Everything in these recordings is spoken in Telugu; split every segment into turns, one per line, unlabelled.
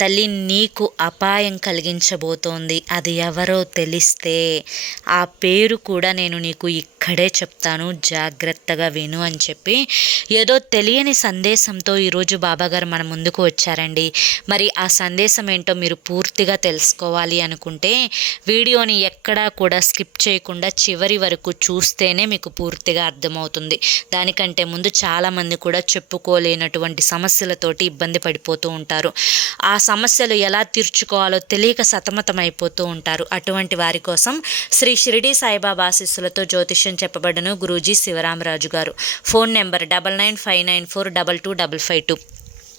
తల్లి నీకు అపాయం కలిగించబోతోంది. అది ఎవరో తెలిస్తే ఆ పేరు కూడా నేను నీకు ఇక్కడే చెప్తాను. జాగ్రత్తగా విను అని చెప్పి ఏదో తెలియని సందేశంతో ఈరోజు బాబాగారు మన ముందుకు వచ్చారండి. మరి ఆ సందేశం ఏంటో మీరు పూర్తిగా తెలుసుకోవాలి అనుకుంటే వీడియోని ఎక్కడా కూడా స్కిప్ చేయకుండా చివరి వరకు చూస్తేనే మీకు పూర్తిగా అర్థమవుతుంది. దానికంటే ముందు చాలామంది కూడా చెప్పుకోలేనటువంటి సమస్యలతోటి ఇబ్బంది పడిపోతూ ఉంటారు. ఆ సమస్యలు ఎలా తీర్చుకోవాలో తెలియక సతమతమైపోతూ ఉంటారు. అటువంటి వారి కోసం శ్రీ షిరిడి సాయిబాబా ఆశీస్సులతో జ్యోతిష్యం చెప్పబడను గురూజీ శివరామరాజు గారు. Phone number double nine five nine four double two double five two.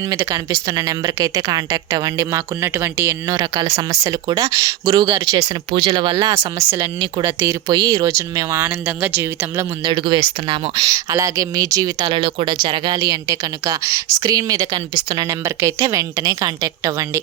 Screen మీద కనిపిస్తున్న నెంబర్కి అయితే కాంటాక్ట్ అవ్వండి. మాకున్నటువంటి ఎన్నో రకాల సమస్యలు కూడా గురువుగారు చేసిన పూజల వల్ల ఆ సమస్యలన్నీ కూడా తీరిపోయి ఈ రోజున మేము ఆనందంగా జీవితంలో ముందడుగు వేస్తున్నాము. అలాగే మీ జీవితాలలో కూడా జరగాలి అంటే కనుక స్క్రీన్ మీద కనిపిస్తున్న నెంబర్కి అయితే వెంటనే కాంటాక్ట్ అవ్వండి.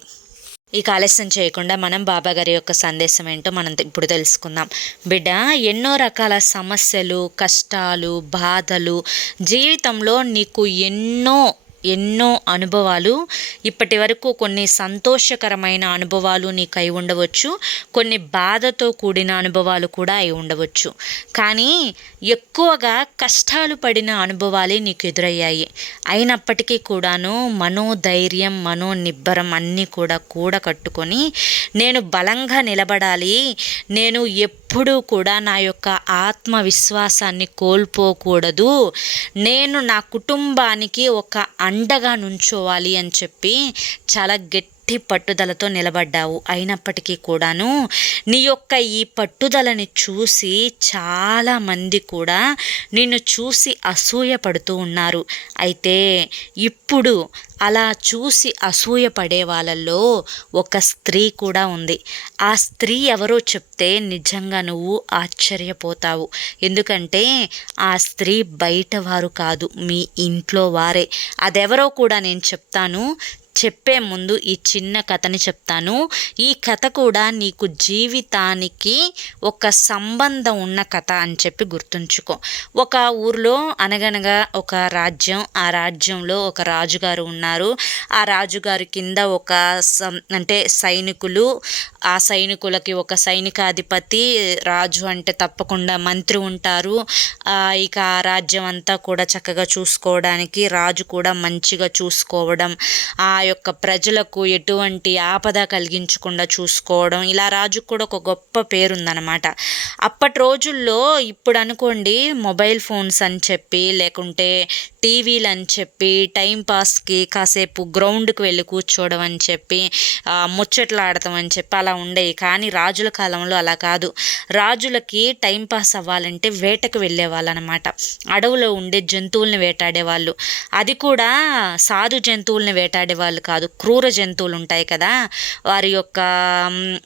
ఈ ఆలస్యం చేయకుండా మనం బాబాగారి యొక్క సందేశం ఏంటో మనం ఇప్పుడు తెలుసుకుందాం. బిడ్డ ఎన్నో రకాల సమస్యలు కష్టాలు బాధలు జీవితంలో నీకు ఎన్నో ఎన్నో అనుభవాలు. ఇప్పటి వరకు కొన్ని సంతోషకరమైన అనుభవాలు నీకు అయి ఉండవచ్చు. కొన్ని బాధతో కూడిన అనుభవాలు కూడా అయి ఉండవచ్చు. కానీ ఎక్కువగా కష్టాలు పడిన అనుభవాలే నీకు ఎదురయ్యాయి. అయినప్పటికీ కూడాను మనోధైర్యం మనోనిబ్బరం అన్నీ కూడా కూడ కట్టుకొని నేను బలంగా నిలబడాలి. నేను ఎప్పుడు కూడా నా యొక్క ఆత్మవిశ్వాసాన్ని కోల్పోకూడదు. నేను నా కుటుంబానికి ఒక అండగా నుంచోవాలి అని చెప్పి చాలా గట్టి గట్టి పట్టుదలతో నిలబడ్డావు. అయినప్పటికీ కూడాను నీ యొక్క ఈ పట్టుదలని చూసి చాలామంది కూడా నిన్ను చూసి అసూయ పడుతూ ఉన్నారు. అయితే ఇప్పుడు అలా చూసి అసూయ పడే వాళ్ళల్లో ఒక స్త్రీ కూడా ఉంది. ఆ స్త్రీ ఎవరో చెప్తే నిజంగా నువ్వు ఆశ్చర్యపోతావు. ఎందుకంటే ఆ స్త్రీ బయట వారు కాదు మీ ఇంట్లో వారే. అదెవరో కూడా నేను చెప్తాను చెప్పే ముందు ఈ చిన్న కథని చెప్తాను. ఈ కథ కూడా నీకు జీవితానికి ఒక సంబంధం ఉన్న కథ అని చెప్పి గుర్తుంచుకో. ఒక ఊర్లో అనగనగా ఒక రాజ్యం ఆ రాజ్యంలో ఒక రాజుగారు ఉన్నారు. ఆ రాజుగారి కింద ఒక అంటే సైనికులు ఆ సైనికులకి ఒక సైనికాధిపతి రాజు అంటే తప్పకుండా మంత్రి ఉంటారు. ఇక ఆ రాజ్యం అంతా కూడా చక్కగా చూసుకోవడానికి రాజు కూడా మంచిగా చూసుకోవడం ఆ యొక్క ప్రజలకు ఎటువంటి ఆపద కలిగించకుండా చూసుకోవడం. ఇలా రాజుకు కూడా ఒక గొప్ప పేరుందనమాట అప్పటి రోజుల్లో ఇప్పుడు అనుకోండి మొబైల్ ఫోన్స్ అని చెప్పి లేకుంటే టీవీలు అని చెప్పి టైంపాస్కి కాసేపు గ్రౌండ్కి వెళ్ళి కూర్చోవడం అని చెప్పి ముచ్చట్లు ఆడతాం అని చెప్పి అలా ఉండేవి. కానీ రాజుల కాలంలో అలా కాదు. రాజులకి టైంపాస్ అవ్వాలంటే వేటకు వెళ్ళేవాళ్ళు అనమాట అడవులో ఉండే జంతువుల్ని వేటాడేవాళ్ళు. అది కూడా సాధు జంతువుల్ని వేటాడేవాళ్ళు కాదు. క్రూర జంతువులు ఉంటాయి కదా. వారి యొక్క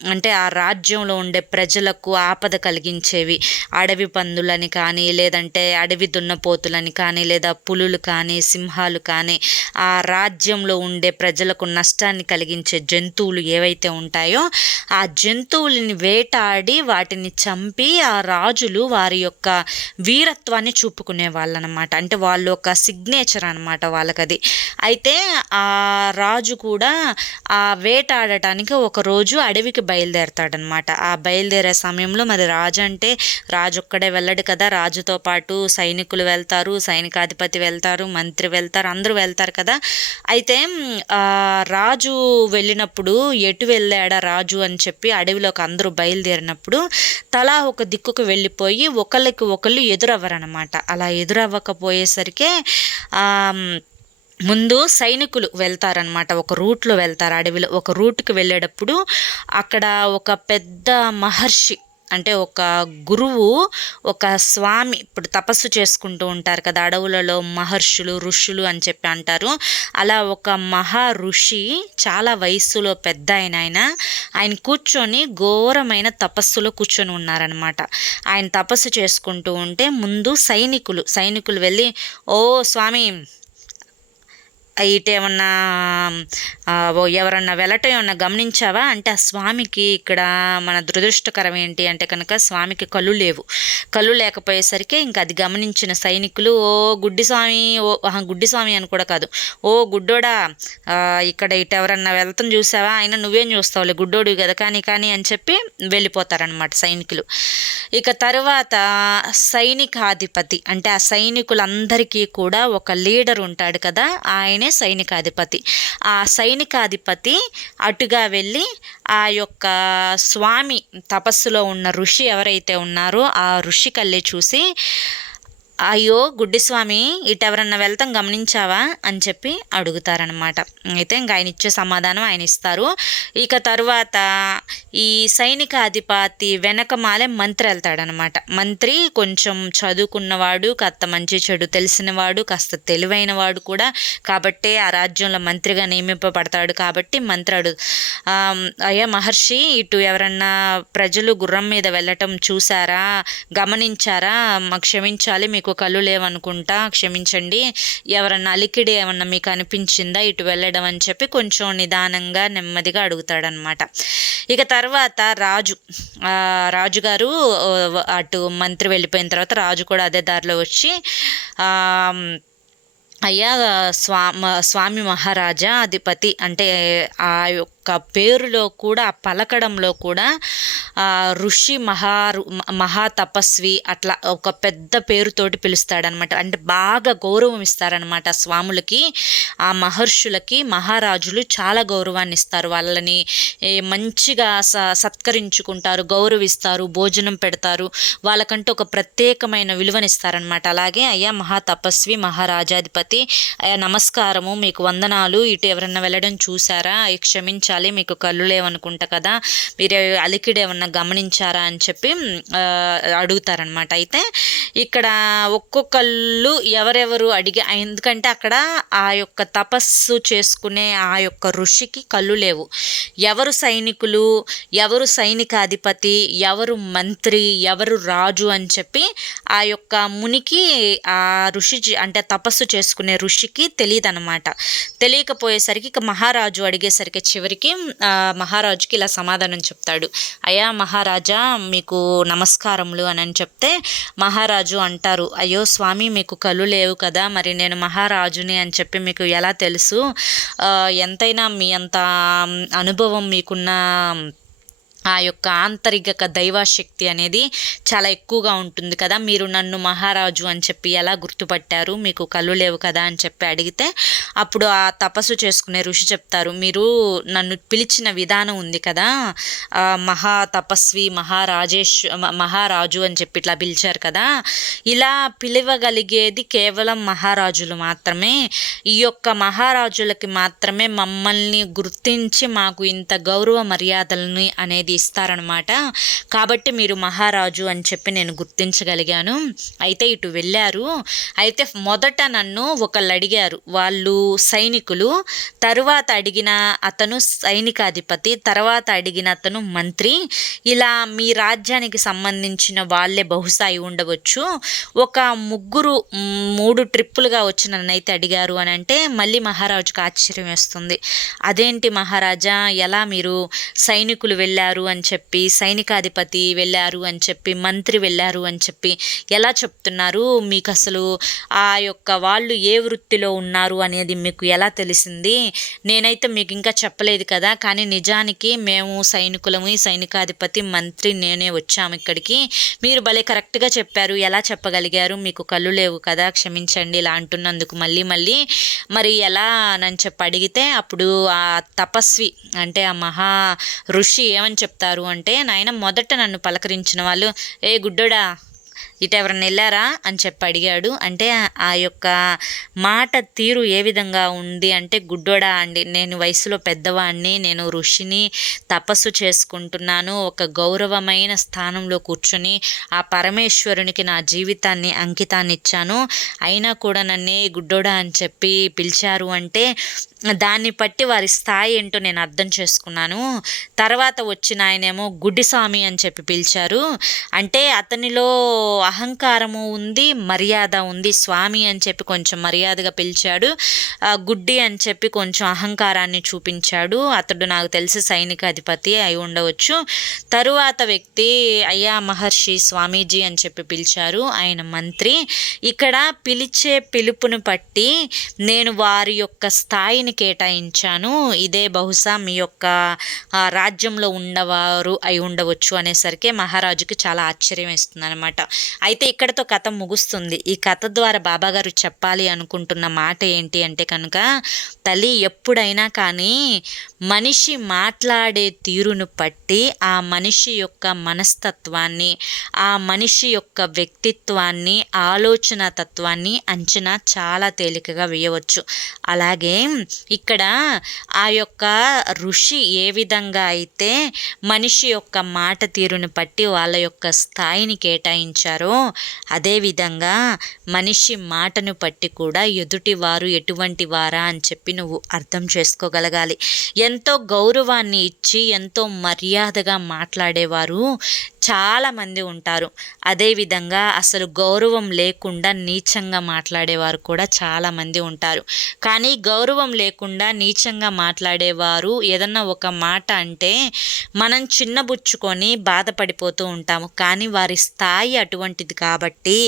అంటే ఆ రాజ్యంలో ఉండే ప్రజలకు ఆపద కలిగించేవి. అడవి పందులని కానీ లేదంటే అడవి దున్నపోతులని కానీ లేదా పులులు కానీ సింహాలు కానీ ఆ రాజ్యంలో ఉండే ప్రజలకు నష్టాన్ని కలిగించే జంతువులు ఏవైతే ఉంటాయో ఆ జంతువులని వేటాడి వాటిని చంపి ఆ రాజులు వారి యొక్క వీరత్వాన్ని చూపుకునే వాళ్ళనమాట. అంటే వాళ్ళు ఒక సిగ్నేచర్ అనమాట వాళ్ళకది. అయితే ఆ రాజు కూడా ఆ వేటాడటానికి ఒకరోజు అడవికి బయలుదేరతాడనమాట. ఆ బయలుదేరే సమయంలో మరి రాజు అంటే రాజు ఒక్కడే వెళ్ళడు కదా రాజుతో పాటు సైనికులు వెళ్తారు సైనికాధిపతి వెళ్తారు. వెళ్తారు మంత్రి వెళ్తారు అందరూ వెళ్తారు కదా. అయితే రాజు వెళ్ళినప్పుడు ఎటు వెళ్ళాడా రాజు అని చెప్పి అడవిలోకి అందరూ బయలుదేరినప్పుడు తలా ఒక దిక్కుకు వెళ్ళిపోయి ఒకళ్ళకి ఒకళ్ళు ఎదురవ్వరనమాట అలా ఎదురవ్వకపోయేసరికి ముందు సైనికులు వెళ్తారనమాట ఒక రూట్లో వెళ్తారు అడవిలో. ఒక రూట్కి వెళ్ళేటప్పుడు అక్కడ ఒక పెద్ద మహర్షి అంటే ఒక గురువు ఒక స్వామి ఇప్పుడు తపస్సు చేసుకుంటూ ఉంటారు కదా అడవులలో మహర్షులు ఋషులు అని చెప్పి అంటారు. అలా ఒక మహా ఋషి చాలా వయస్సులో పెద్ద ఆయన ఆయన ఆయన కూర్చొని ఘోరమైన తపస్సులో కూర్చొని ఉన్నారనమాట ఆయన తపస్సు చేసుకుంటూ ఉంటే ముందు సైనికులు సైనికులు వెళ్ళి ఓ స్వామి ఇటు ఏమన్నా ఎవరన్నా వెళ్ళటం ఏమన్నా గమనించావా? అంటే ఆ స్వామికి ఇక్కడ మన దురదృష్టకరం ఏంటి అంటే కనుక స్వామికి కళ్ళు లేవు. కళ్ళు లేకపోయేసరికి ఇంకా అది గమనించిన సైనికులు ఓ గుడ్డి స్వామి ఓ గుడ్డి స్వామి అని కూడా కాదు. ఓ గుడ్డోడా ఇక్కడ ఇటు ఎవరన్నా వెళ్తాం చూసావా? ఆయన నువ్వేం చూస్తావులే? గుడ్డోడు కదా కానీ కానీ అని చెప్పి వెళ్ళిపోతారనమాట సైనికులు. ఇక తర్వాత సైనికాధిపతి అంటే ఆ సైనికులందరికీ కూడా ఒక లీడర్ ఉంటాడు కదా ఆయన సైనికాధిపతి. ఆ సైనికాధిపతి అటుగా వెళ్ళి ఆ యొక్క స్వామి తపస్సులో ఉన్న ఋషి ఎవరైతే ఉన్నారో ఆ ఋషి కళ్ళే చూసి అయ్యో గుడ్డిస్వామి ఇటు ఎవరన్నా వెళ్తాం గమనించావా? అని చెప్పి అడుగుతారనమాట అయితే ఇంకా ఆయన ఇచ్చే సమాధానం ఆయన ఇస్తారు. ఇక తరువాత ఈ సైనిక అధిపతి వెనకమాలే మంత్రి వెళ్తాడనమాట మంత్రి కొంచెం చదువుకున్నవాడు కాస్త మంచి చెడు తెలిసినవాడు కాస్త తెలివైన వాడు కూడా. కాబట్టే ఆ రాజ్యంలో మంత్రిగా నియమింపబడతాడు కాబట్టి మంత్రి అడు అయ్యా మహర్షి ఇటు ఎవరన్నా ప్రజలు గుర్రం మీద వెళ్ళటం చూసారా గమనించారా? మాకు క్షమించాలి మీకు మీకు కళ్ళు లేవనుకుంటా క్షమించండి. ఎవరన్నా అలికిడి ఏమన్నా మీకు అనిపించిందా ఇటు వెళ్ళడం అని చెప్పి కొంచెం నిదానంగా నెమ్మదిగా అడుగుతాడనమాట ఇక తర్వాత రాజు. రాజుగారు అటు మంత్రి వెళ్ళిపోయిన తర్వాత రాజు కూడా అదే దారిలో వచ్చి అయ్యా స్వా స్వామి మహారాజా అధిపతి అంటే ఆ యొక్క పేరులో కూడా పలకడంలో కూడా ఋషి మహా మహా తపస్వి అట్లా ఒక పెద్ద పేరుతోటి పిలుస్తాడనమాట. అంటే బాగా గౌరవం ఇస్తారనమాట స్వాములకి ఆ మహర్షులకి మహారాజులు చాలా గౌరవాన్ని ఇస్తారు. వాళ్ళని మంచిగా స సత్కరించుకుంటారు గౌరవిస్తారు భోజనం పెడతారు. వాళ్ళకంటూ ఒక ప్రత్యేకమైన విలువనిస్తారనమాట అలాగే అయ్యా మహా తపస్వి మహారాజాధిపతి అయ్యా నమస్కారము మీకు వందనాలు. ఇటు ఎవరన్నా వెళ్ళడం చూసారా? క్షమించాలి మీకు కళ్ళు లేవనుకుంటా కదా. మీరు అలికిడేమన్నా ఏమన్నా గమనించారా అని చెప్పి అడుగుతారనమాట అయితే ఇక్కడ ఒక్కొక్కళ్ళు ఎవరెవరు అడిగి ఎందుకంటే అక్కడ ఆ యొక్క తపస్సు చేసుకునే ఆ యొక్క ఋషికి కళ్ళు లేవు. ఎవరు సైనికులు ఎవరు సైనికాధిపతి ఎవరు మంత్రి ఎవరు రాజు అని చెప్పి ఆ యొక్క మునికి ఆ ఋషి అంటే తపస్సు చేసుకునే ఋషికి తెలియదు అనమాట తెలియకపోయేసరికి ఇక మహారాజు అడిగేసరికి చివరికి మహారాజుకి ఇలా సమాధానం చెప్తాడు. అయ్యా మహారాజా మీకు నమస్కారములు అని అని చెప్తే మహారాజు అంటారు అయ్యో స్వామి మీకు కళ్ళు లేవు కదా మరి నేను మహారాజుని అని చెప్పి మీకు ఎలా తెలుసు? ఎంతైనా మీ అంత అనుభవం మీకున్న ఆ యొక్క ఆంతరిక దైవశక్తి అనేది చాలా ఎక్కువగా ఉంటుంది కదా. మీరు నన్ను మహారాజు అని చెప్పి ఎలా గుర్తుపట్టారు? మీకు కళ్ళు లేవు కదా అని చెప్పి అడిగితే అప్పుడు ఆ తపస్సు చేసుకునే ఋషి చెప్తారు మీరు నన్ను పిలిచిన విధానం ఉంది కదా. మహా తపస్వి మహారాజేష్ మహారాజు అని చెప్పి ఇట్లా పిలిచారు కదా. ఇలా పిలవగలిగేది కేవలం మహారాజులు మాత్రమే. ఈ యొక్క మహారాజులకి మాత్రమే మమ్మల్ని గుర్తించి మాకు ఇంత గౌరవ మర్యాదలని అనేది అనేది ఇస్తారనమాట కాబట్టి మీరు మహారాజు అని చెప్పి నేను గుర్తించగలిగాను. అయితే ఇటు వెళ్ళారు. అయితే మొదట నన్ను ఒకళ్ళు అడిగారు. వాళ్ళు సైనికులు. తరువాత అడిగిన అతను సైనికాధిపతి. తర్వాత అడిగిన అతను మంత్రి. ఇలా మీ రాజ్యానికి సంబంధించిన వాళ్ళే బహుశా ఉండవచ్చు. ఒక ముగ్గురు మూడు ట్రిప్పులుగా వచ్చి నన్నైతే అడిగారు అని అంటే మళ్ళీ మహారాజుకు ఆశ్చర్యం వేస్తుంది. అదేంటి మహారాజా? ఎలా మీరు సైనికులు వెళ్ళారు? వెళ్ళారు అని చెప్పి సైనికాధిపతి వెళ్ళారు అని చెప్పి మంత్రి వెళ్ళారు అని చెప్పి ఎలా చెప్తున్నారు? మీకు అసలు ఆ యొక్క వాళ్ళు ఏ వృత్తిలో ఉన్నారు అనేది మీకు ఎలా తెలిసింది? నేనైతే మీకు ఇంకా చెప్పలేదు కదా కానీ నిజానికి మేము సైనికులము ఈ సైనికాధిపతి మంత్రి నేనే వచ్చాము ఇక్కడికి. మీరు భలే కరెక్ట్గా చెప్పారు ఎలా చెప్పగలిగారు? మీకు కళ్ళు లేవు కదా క్షమించండి ఇలా అంటున్నందుకు మళ్ళీ మళ్ళీ. మరి ఎలా అని చెప్పి అడిగితే అప్పుడు ఆ తపస్వి అంటే ఆ మహా ఋషి ఏమని చెప్తారు అంటే నాయన మొదట నన్ను పలకరించిన వాళ్ళు ఏ గుడ్డోడా ఇటు ఎవరైనా వెళ్ళారా అని చెప్పి అడిగాడు. అంటే ఆ యొక్క మాట తీరు ఏ విధంగా ఉంది అంటే గుడ్డోడా అండి నేను వయసులో పెద్దవాడిని నేను ఋషిని తపస్సు చేసుకుంటున్నాను. ఒక గౌరవమైన స్థానంలో కూర్చొని ఆ పరమేశ్వరునికి నా జీవితాన్ని అంకితాన్ని ఇచ్చాను అయినా కూడా నన్నే గుడ్డోడా అని చెప్పి పిలిచారు అంటే దాన్ని బట్టి వారి స్థాయి ఏంటో నేను అర్థం చేసుకున్నాను. తర్వాత వచ్చిన ఆయనేమో గుడ్డిస్వామి అని చెప్పి పిలిచారు. అంటే అతనిలో అహంకారము ఉంది మర్యాద ఉంది స్వామి అని చెప్పి కొంచెం మర్యాదగా పిలిచాడు. గుడ్డి అని చెప్పి కొంచెం అహంకారాన్ని చూపించాడు. అతడు నాకు తెలిసి సైనిక అధిపతి అయి ఉండవచ్చు. తరువాత వ్యక్తి అయ్యా మహర్షి స్వామీజీ అని చెప్పి పిలిచారు ఆయన మంత్రి. ఇక్కడ పిలిచే పిలుపును బట్టి నేను వారి యొక్క స్థాయిని కేటాయించాను. ఇదే బహుశా మీ యొక్క రాజ్యంలో ఉండవారు అయి ఉండవచ్చు అనేసరికి మహారాజుకి చాలా ఆశ్చర్యం వేస్తుంది అనమాట అయితే ఇక్కడతో కథ ముగుస్తుంది. ఈ కథ ద్వారా బాబాగారు చెప్పాలి అనుకుంటున్న మాట ఏంటి అంటే కనుక తల్లి ఎప్పుడైనా కానీ మనిషి మాట్లాడే తీరును బట్టి ఆ మనిషి యొక్క మనస్తత్వాన్ని ఆ మనిషి యొక్క వ్యక్తిత్వాన్ని ఆలోచన తత్వాన్ని అంచనా చాలా తేలికగా వేయవచ్చు. అలాగే ఇక్కడ ఆ యొక్క ఋషి ఏ విధంగా అయితే మనిషి యొక్క మాట తీరును బట్టి వాళ్ళ యొక్క స్థాయిని కేటాయించారో అదేవిధంగా మనిషి మాటను బట్టి కూడా ఎదుటి వారు ఎటువంటి వారా అని చెప్పి నువ్వు అర్థం చేసుకోగలగాలి. ఎంతో గౌరవాన్ని ఇచ్చి ఎంతో మర్యాదగా మాట్లాడేవారు చాలామంది ఉంటారు. అదేవిధంగా అసలు గౌరవం లేకుండా నీచంగా మాట్లాడేవారు కూడా చాలామంది ఉంటారు. కానీ గౌరవం లేకుండా నీచంగా మాట్లాడేవారు ఏదన్నా ఒక మాట అంటే మనం చిన్నబుచ్చుకొని బాధపడిపోతూ ఉంటాము. కానీ వారి స్థాయి అటువంటిది కాబట్టి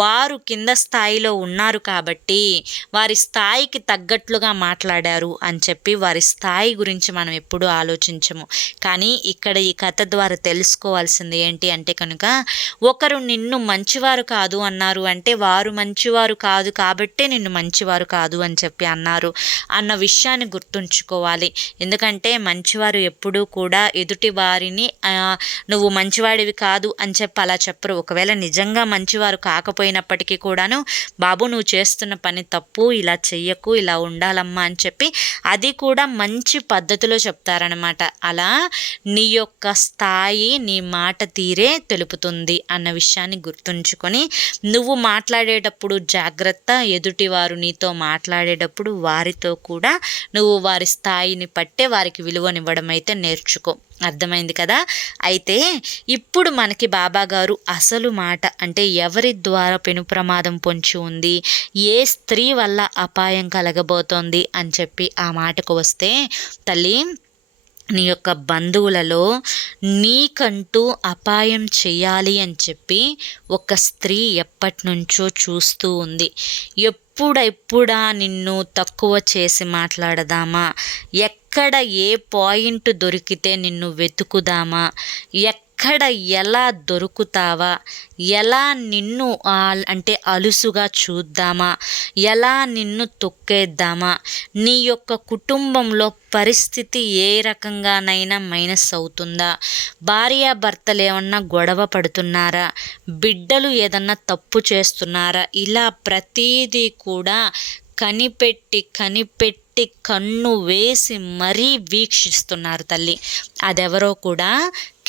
వారు కింద స్థాయిలో ఉన్నారు కాబట్టి వారి స్థాయికి తగ్గట్లుగా మాట్లాడారు అని చెప్పి వారి స్థాయి గురించి మనం ఎప్పుడూ ఆలోచించము. కానీ ఇక్కడ ఈ కథ ద్వారా తెలుసుకోవాల్సింది ఏంటి అంటే కనుక ఒకరు నిన్ను మంచివారు కాదు అన్నారు అంటే వారు మంచివారు కాదు కాబట్టే నిన్ను మంచివారు కాదు అని చెప్పి అన్నారు అన్న విషయాన్ని గుర్తుంచుకోవాలి. ఎందుకంటే మంచివారు ఎప్పుడూ కూడా ఎదుటి వారిని నువ్వు మంచివాడివి కాదు అని చెప్పి అలా చెప్పరు. ఒకవేళ నిజంగా మంచివారు కాకపోయినప్పటికీ కూడాను బాబు నువ్వు చేస్తున్న పని తప్పు ఇలా చెయ్యకు ఇలా ఉండాలమ్మా అని చెప్పి అది కూడా మంచి పద్ధతిలో చెప్తారనమాట అలా నీ యొక్క స్థాయి నీ మాట మాట తీరే తెలుపుతుంది అన్న విషయాన్ని గుర్తుంచుకొని నువ్వు మాట్లాడేటప్పుడు జాగ్రత్త ఎదుటివారు నీతో మాట్లాడేటప్పుడు వారితో కూడా నువ్వు వారి స్థాయిని పట్టే వారికి విలువనివ్వడం అయితే నేర్చుకో. అర్థమైంది కదా? అయితే ఇప్పుడు మనకి బాబా గారు అసలు మాట అంటే ఎవరి ద్వారా పెను ప్రమాదం పొంచి ఉంది? ఏ స్త్రీ వల్ల అపాయం కలగబోతోంది? అని చెప్పి ఆ మాటకు వస్తే తల్లి నీ యొక్క బంధువులలో నీకంటూ అపాయం చేయాలి అని చెప్పి ఒక స్త్రీ ఎప్పటి నుంచో చూస్తూ ఉంది. ఎప్పుడెప్పుడా నిన్ను తక్కువ చేసి మాట్లాడదామా? ఎక్కడ ఏ పాయింట్ దొరికితే నిన్ను వెతుకుదామా? ఎక్ ఎక్కడ ఎలా దొరుకుతావా? ఎలా నిన్ను అంటే అలుసుగా చూద్దామా? ఎలా నిన్ను తొక్కేద్దామా? నీ యొక్క కుటుంబంలో పరిస్థితి ఏ రకంగానైనా మైనస్ అవుతుందా? భార్యాభర్తలు ఏమన్నా గొడవ పడుతున్నారా? బిడ్డలు ఏదన్నా తప్పు చేస్తున్నారా? ఇలా ప్రతీదీ కూడా కనిపెట్టి కనిపెట్టి కన్ను వేసి మరీ వీక్షిస్తున్నారు తల్లి. అదెవరో కూడా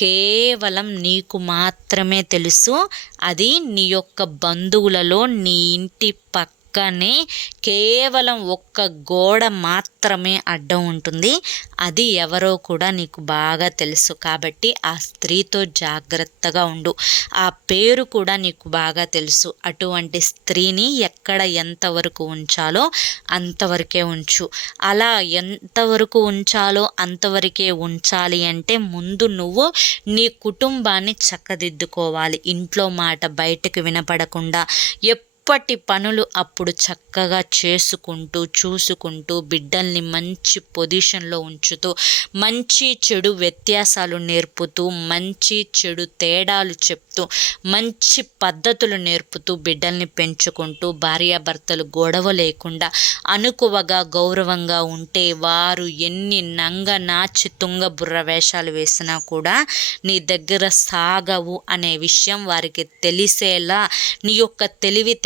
కేవలం నీకు మాత్రమే తెలుసు. అది నీ యొక్క బంధువులలో నీ ఇంటి పక్క పక్కనే కేవలం ఒక్క గోడ మాత్రమే అడ్డం ఉంటుంది. అది ఎవరో కూడా నీకు బాగా తెలుసు. కాబట్టి ఆ స్త్రీతో జాగ్రత్తగా ఉండు. ఆ పేరు కూడా నీకు బాగా తెలుసు. అటువంటి స్త్రీని ఎక్కడ ఎంతవరకు ఉంచాలో అంతవరకే ఉంచు. అలా ఎంతవరకు ఉంచాలో అంతవరకే ఉంచాలి అంటే ముందు నువ్వు నీ కుటుంబాన్ని చక్కదిద్దుకోవాలి. ఇంట్లో మాట బయటకు వినపడకుండా ఇప్పటి పనులు అప్పుడు చక్కగా చేసుకుంటూ చూసుకుంటూ బిడ్డల్ని మంచి పొజిషన్లో ఉంచుతూ మంచి చెడు వ్యత్యాసాలు నేర్పుతూ మంచి చెడు తేడాలు చెప్తూ మంచి పద్ధతులు నేర్పుతూ బిడ్డల్ని పెంచుకుంటూ భార్యాభర్తలు గొడవ లేకుండా అనుకువగా గౌరవంగా ఉంటే వారు ఎన్ని నంగ నాచి తుంగ బుర్ర వేషాలు వేసినా కూడా నీ దగ్గర సాగవు అనే విషయం వారికి తెలిసేలా నీ యొక్క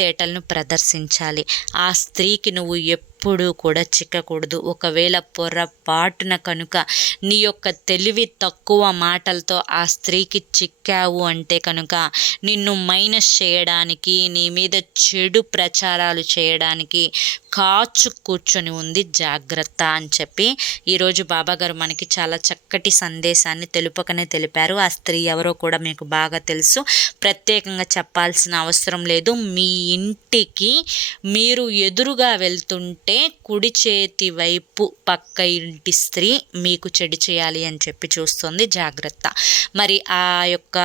తెలివితేటలను ప్రదర్శించాలి. ఆ స్త్రీకి నువ్వు ఎప్పుడు కూడా చిక్కకూడదు. ఒకవేళ పొరపాటున కనుక నీ యొక్క తెలివి తక్కువ మాటలతో ఆ స్త్రీకి చిక్కావు అంటే కనుక నిన్ను మైనస్ చేయడానికి నీ మీద చెడు ప్రచారాలు చేయడానికి కాచు కూర్చొని ఉంది జాగ్రత్త అని చెప్పి ఈరోజు బాబాగారు మనకి చాలా చక్కటి సందేశాన్ని తెలుపకనే తెలిపారు. ఆ స్త్రీ ఎవరో కూడా మీకు బాగా తెలుసు. ప్రత్యేకంగా చెప్పాల్సిన అవసరం లేదు. మీ ఇంటికి మీరు ఎదురుగా వెళ్తుంటే కుడి చేతి వైపు పక్క ఇంటి స్త్రీ మీకు చెడు చేయాలి అని చెప్పి చూస్తుంది జాగ్రత్త. మరి ఆ యొక్క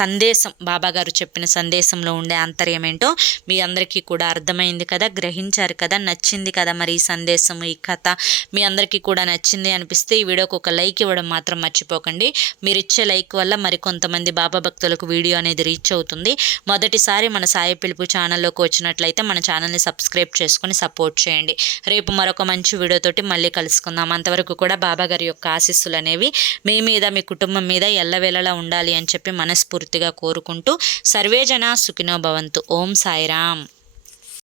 సందేశం బాబాగారు చెప్పిన సందేశంలో ఉండే అంతర్యం ఏంటో మీ అందరికీ కూడా అర్థమైంది కదా గ్రహించారు కదా నచ్చింది కదా మరి ఈ సందేశం ఈ కథ. మీ అందరికీ కూడా నచ్చింది అనిపిస్తే ఈ వీడియోకి ఒక లైక్ ఇవ్వడం మాత్రం మర్చిపోకండి. మీరు ఇచ్చే లైక్ వల్ల మరి కొంతమంది బాబా భక్తులకు వీడియో అనేది రీచ్ అవుతుంది. మొదటిసారి మన సాయి పిలుపు ఛానల్లోకి వచ్చినట్లయితే మన ఛానల్ని సబ్స్క్రైబ్ చేసుకొని సపోర్ట్ చేయండి. రేపు మరొక మంచి వీడియోతోటి మళ్ళీ కలుసుకుందాం. అంతవరకు కూడా బాబాగారి యొక్క ఆశీస్సులు అనేవి మీ మీద మీ కుటుంబం మీద ఎల్లవేళలా ఉండాలి అని చెప్పి మనస్ఫూర్తిగా కోరుకుంటూ సర్వేజన సుఖినో భవంతు. ఓం సాయిరామ్.